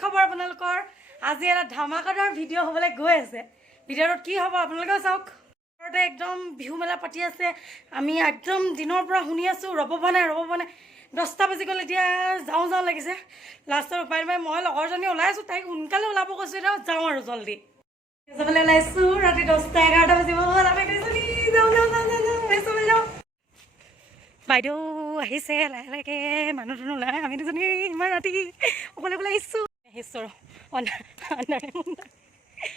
খবৰ আপোনালোকৰ? আজি এটা ধামাকাদাৰ ভিডিঅ' হ'বলৈ গৈ আছে। ভিডিঅ'টোত কি হ'ব আপোনালোকে চাওক। ঘৰতে একদম বিহু মেলা পাতি আছে। আমি একদম দিনৰ পৰা শুনি আছোঁ, ৰ'ব পৰা নাই 10টা বাজি গ'ল, এতিয়া যাওঁ লাগিছে। লাষ্টত উপায় নাপাই মই লগৰজনী ওলাই আছোঁ, তাইক সোনকালে ওলাব কৈছোঁ, এতিয়া যাওঁ আৰু জল্দি যাবলৈ ওলাইছোঁ। ৰাতি 10টা 11টা বাজিব হ'ল, আমি কৈছোঁ যাওঁ। বাইদেউ আহিছে লাহে লাহেকৈ, মানুহ দুনুহ ওলাই। আমি দুজনী ইমান ৰাতি অকলে আহিছোঁ আৰু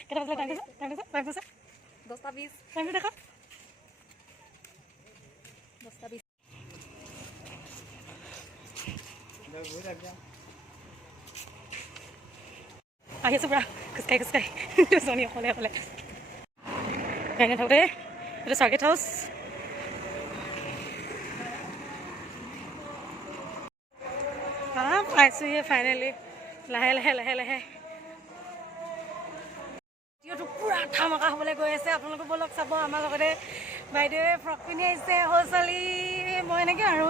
কেইটা বজাত টাইম কৈছে 10টা 20 টাইমটো দেখা 10টা 20 আহি আছোঁ পুৰা খোজকাঢ়ি দুজনী অকলে গাড়ী থাকোঁতে এইটো চাৰ্কিট হাউচ। পাইছোঁহি ফাইনেলি, লাহে ভিডিঅ'টো পুৰা ধামাকা হ'বলৈ গৈ আছে। আপোনালোকে ব'লক চাব আমাৰ লগতে। বাইদেৱে ফ্ৰক পিন্ধি আহিছে, সৰু ছোৱালী মই এনেকৈ আৰু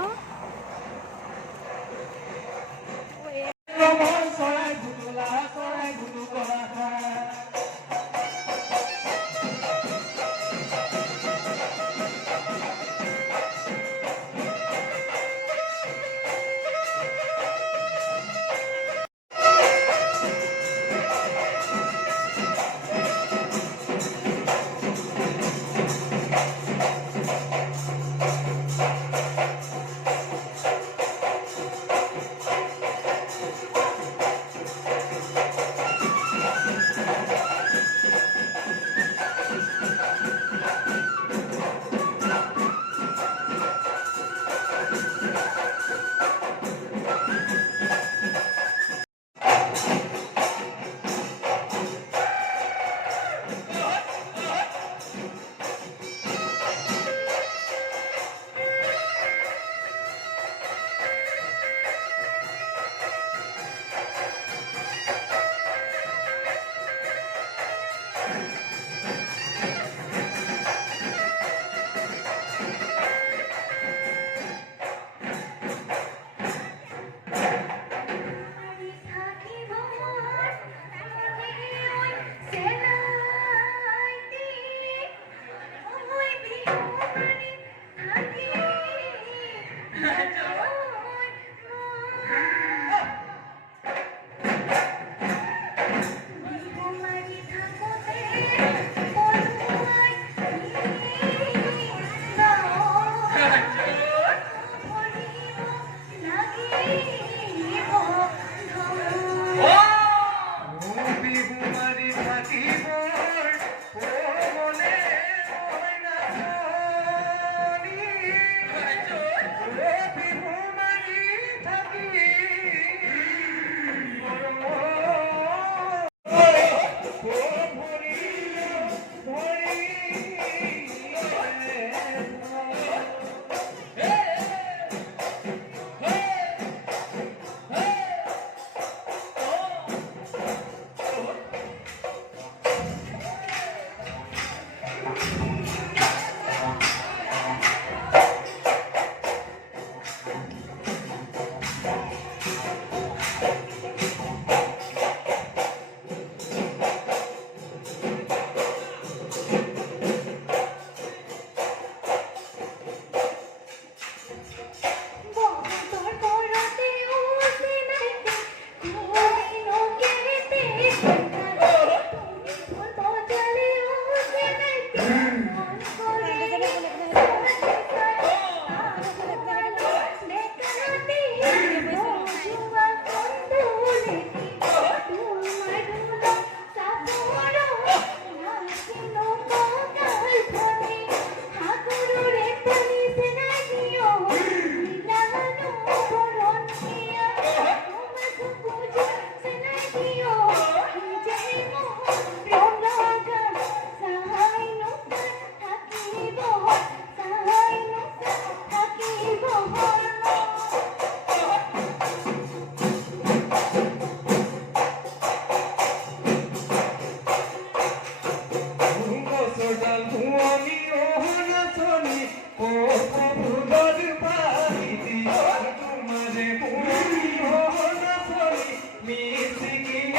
Music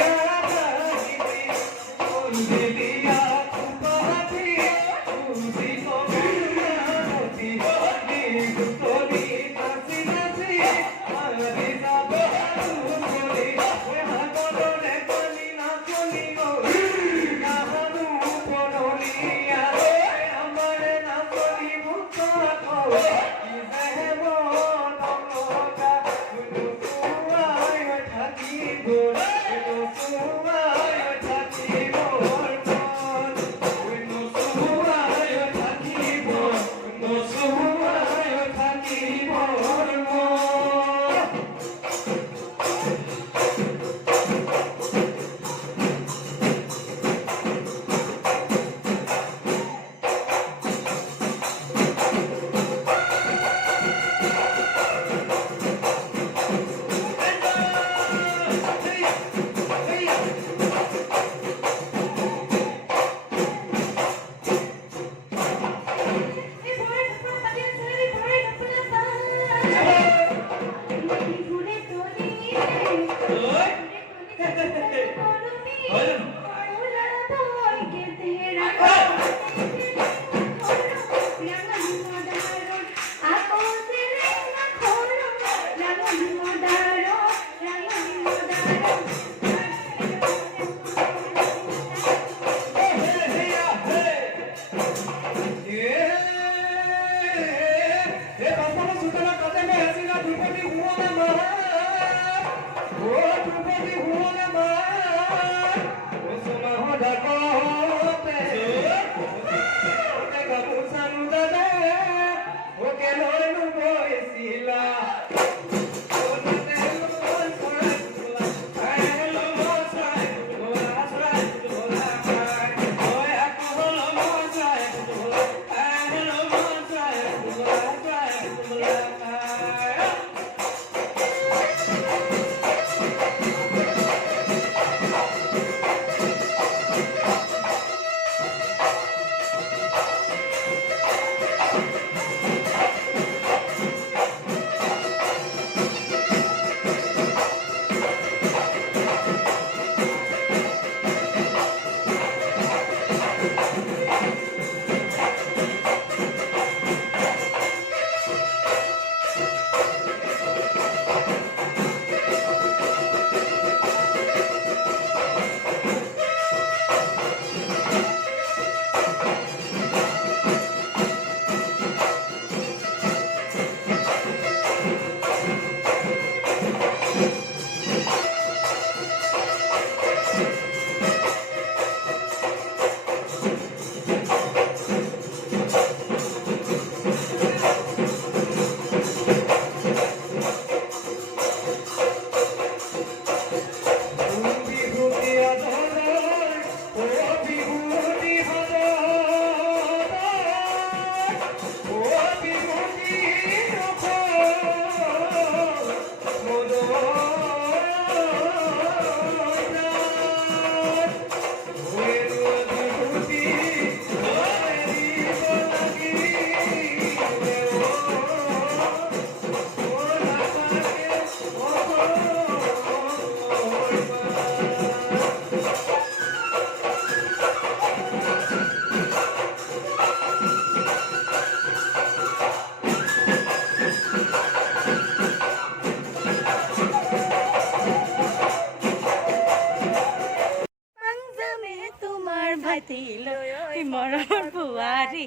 ভাইটিলৈ মৰমৰ বোৱাৰী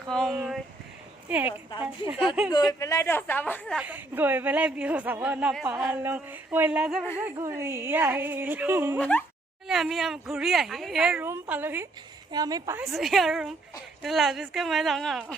খম গৈ পেলাই বিহু চাব নাপালো কইলা যে ঘূৰি আহিলো আমি ঘূৰি আহি এই ৰুম পালোহি আমি পাইছোহি আৰু ৰুম লাজকে মই যাওঁ আৰু